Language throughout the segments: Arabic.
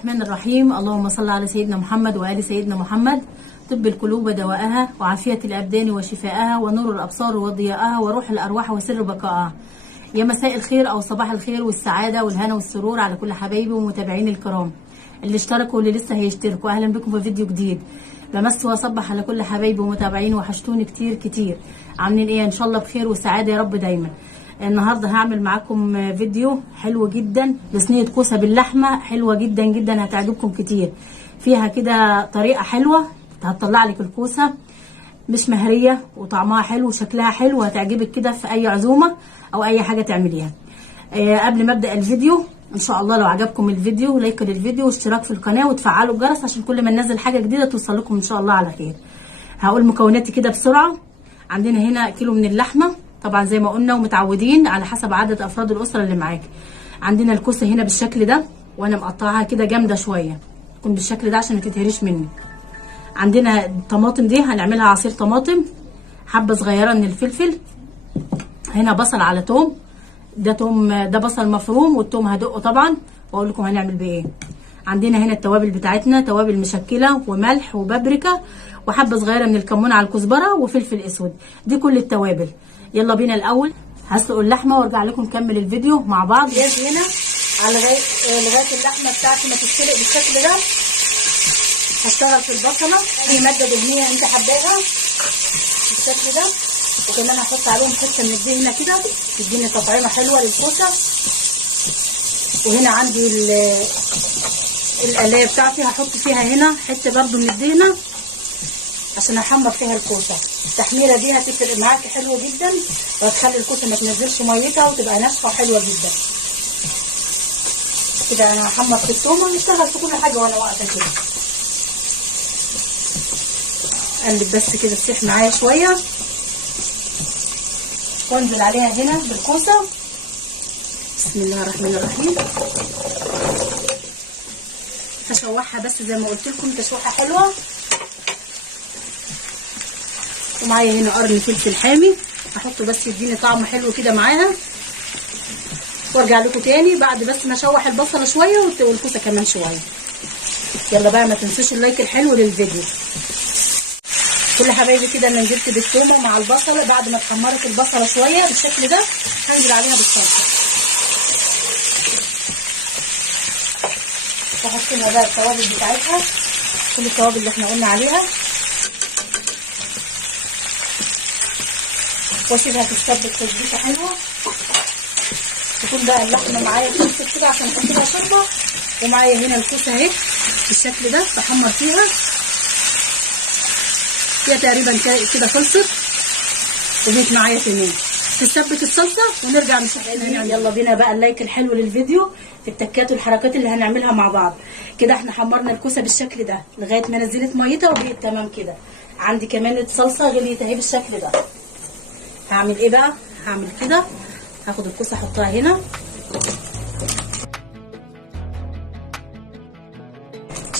الرحمن الرحيم. اللهم صل على سيدنا محمد وآل سيدنا محمد. طب القلوب دواءها، وعافية الأبدان وشفاءها، ونور الأبصار وضياءها، وروح الأرواح وسر بقائها. يا مساء الخير أو صباح الخير والسعادة والهنا والسرور على كل حبايبي ومتابعيني الكرام اللي اشتركوا واللي لسه هيشتركوا. أهلا بكم في فيديو جديد. بمس وأصبح على كل حبايبي ومتابعيني، وحشتوني كتير كتير. عاملين إيه؟ إن شاء الله بخير وسعادة يا رب دايما. النهارده هعمل معاكم فيديو حلو جدا لصينيه كوسه باللحمه، حلوه جدا جدا، هتعجبكم كتير. فيها كده طريقه حلوه هتطلع لك الكوسه مش مهريه، وطعمها حلو وشكلها حلو، هتعجبك كده في اي عزومه او اي حاجه تعمليها. قبل ما ابدا الفيديو، ان شاء الله لو عجبكم الفيديو لايك للفيديو واشتراك في القناه وتفعلوا الجرس عشان كل ما ننزل حاجه جديده توصل لكم ان شاء الله على خير. هقول مكوناتي كده بسرعه. عندنا هنا كيلو من اللحمه، طبعا زي ما قلنا ومتعودين على حسب عدد افراد الاسره اللي معاك. عندنا الكوسه هنا بالشكل ده، وانا مقطعها كده جامده شويه، تكون بالشكل ده عشان ما تتهريش مني. عندنا الطماطم دي هنعملها عصير طماطم، حبه صغيره من الفلفل، هنا بصل على توم، ده توم، ده بصل مفروم، والتوم هدقه طبعا واقول لكم هنعمل بيه ايه. عندنا هنا التوابل بتاعتنا، توابل مشكله وملح وبابريكا وحبه صغيره من الكمون على الكزبره وفلفل اسود، دي كل التوابل. يلا بينا الاول هسلق اللحمه وارجع لكم نكمل الفيديو مع بعض. جاهز هنا على لغايه اللحمه بتاعتي ما تتسلق بالشكل ده. هشتغل في البصله، اي ماده دهنيه انت حباها بالشكل ده، وكمان هحط عليهم حته من الدهنه كده تديني تطعيمه حلوه للكوسه. وهنا عندي القلايه بتاعتي هحط فيها هنا حته برده من الدهنه عشان احمر فيها الكوسه. التحميره دي هتفرق معاكي حلوه جدا، وهتخلي الكوسه ما تنزلش ميتها وتبقى ناشفه حلوه جدا. كده انا هحمر في الثوم ونشتغل في كل حاجه وانا واقفه كده. اقلب بس كده تسيح معايا شويه، وانزل عليها هنا بالكوسه. بسم الله الرحمن الرحيم. هشوحها بس زي ما قلت لكم تشويحه حلوه. ومعايا هنا قرن فلفل حامي هحطه بس يديني طعم حلو كده معاها، وارجع لكم تاني بعد بس ما اشوح البصله شويه والكوسه كمان شويه. يلا بقى ما تنسوش اللايك الحلو للفيديو. كل حبايبي كده انا نزلت بالثوم مع البصله، بعد ما اتحمرت البصله شويه بالشكل ده هنزل عليها بالصلصه، واحط لها بقى التوابل بتاعتها، كل التوابل اللي احنا قلنا عليها، واسيبها تتسبك تسبيكه حلوه. تكون بقى اللحمه معايا خلصت كده عشان احط لها شوربه. ومعايا هنا الكوسه اهي بالشكل ده بحمر فيها، هي تقريبا كده خلصت وبقت معايا تمام. تتسبك الصلصه ونرجع نشوف ايه هنعمل. يلا بينا بقى اللايك الحلو للفيديو في التكات والحركات اللي هنعملها مع بعض. كده احنا حمرنا الكوسه بالشكل ده لغايه ما نزلت ميتها وبقت تمام كده. عندي كمان الصلصه غليت اهي بالشكل ده. هعمل ايه بقى؟ هعمل كده، هاخد الكوسه احطها هنا،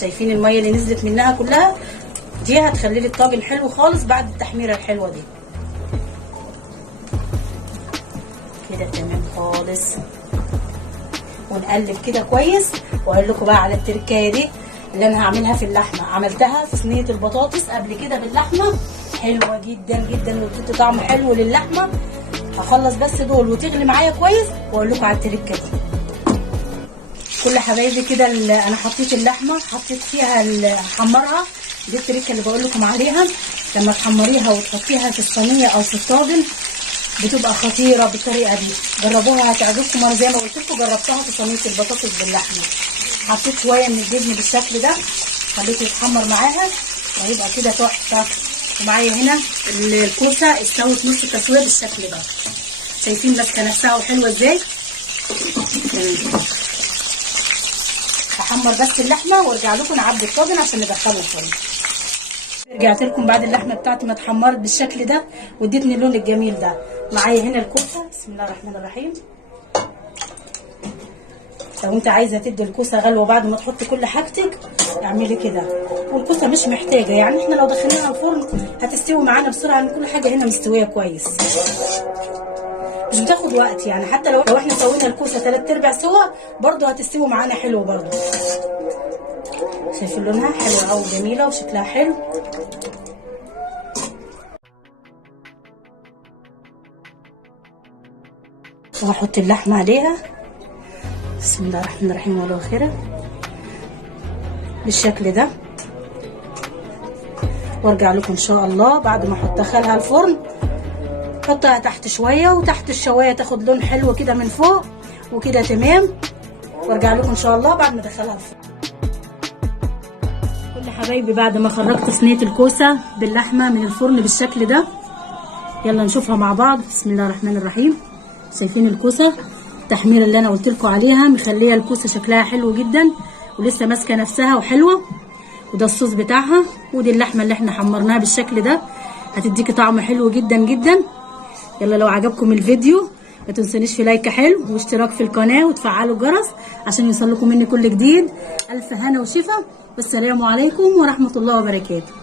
شايفين الميه اللي نزلت منها كلها دي هتخلي لي الطاجن حلو خالص بعد التحميره الحلوه دي. كده تمام خالص. ونقلب كده كويس. واقول لكم بقى على التركايه دي اللي انا هعملها في اللحمه، عملتها في صينيه البطاطس قبل كده باللحمه، حلوه جدا جدا وبتدي طعم حلو للحمه. هخلص بس دول وتغلي معايا كويس واقول لكم على التركه دي. كل حبايبي كده انا حطيت اللحمه، حطيت فيها حمرها، دي التركه اللي بقول لكم عليها. لما تحمريها وتحطيها في الصينيه او في الطاجن بتبقى خطيره بالطريقه دي. جربوها هتعجبكم. انا زي ما قلت لكم جربتها في صينيه البطاطس باللحمه. حطيت شويه من الجبن بالشكل ده، خليته يتحمر معاها وهيبقى كده تحفه. ومعايا هنا الكوسه استوت نص التسويه بالشكل ده، شايفين ماسكه نفسها وحلوه ازاي. هحمر بس اللحمه وارجع لكم نعبي الطاجن عشان ندخله الفرن. رجعت لكم بعد اللحمه بتاعتي ما اتحمرت بالشكل ده وادتني اللون الجميل ده. معايا هنا الكوسه، بسم الله الرحمن الرحيم. لو انت عايزه تدي الكوسه غلوه بعد ما تحطي كل حاجتك اعملي كده. والكوسه مش محتاجه، يعني احنا لو دخلناها الفرن هتستوي معانا بسرعه لان كل حاجه هنا مستويه كويس، مش بتاخد وقت. يعني حتى لو احنا سوينا الكوسه 3/4 سوا برضو هتستوي معانا حلو برضو. شايفين لونها حلوه قوي وجميله وشكلها حلو. وهحط اللحمه عليها. بسم الله الرحمن الرحيم ولو خيره بالشكل ده. وارجع لكم ان شاء الله بعد ما احط ادخلها الفرن. حطها تحت شويه وتحت الشوايه تاخد لون حلو كده من فوق وكده تمام. وارجع لكم ان شاء الله بعد ما ادخلها الفرن. كل حبايبي بعد ما خرجت صينيه الكوسه باللحمه من الفرن بالشكل ده، يلا نشوفها مع بعض. بسم الله الرحمن الرحيم. شايفين الكوسه التحميره اللي انا قلت لكم عليها، مخليه الكوسه شكلها حلو جدا ولسه ماسكه نفسها وحلوه. وده الصوص بتاعها، ودي اللحمه اللي احنا حمرناها بالشكل ده، هتديكي طعم حلو جدا جدا. يلا لو عجبكم الفيديو ما تنسونيش في لايك حلو واشتراك في القناه وتفعلوا الجرس عشان يوصلكم مني كل جديد. الف هنا وشفا، والسلام عليكم ورحمه الله وبركاته.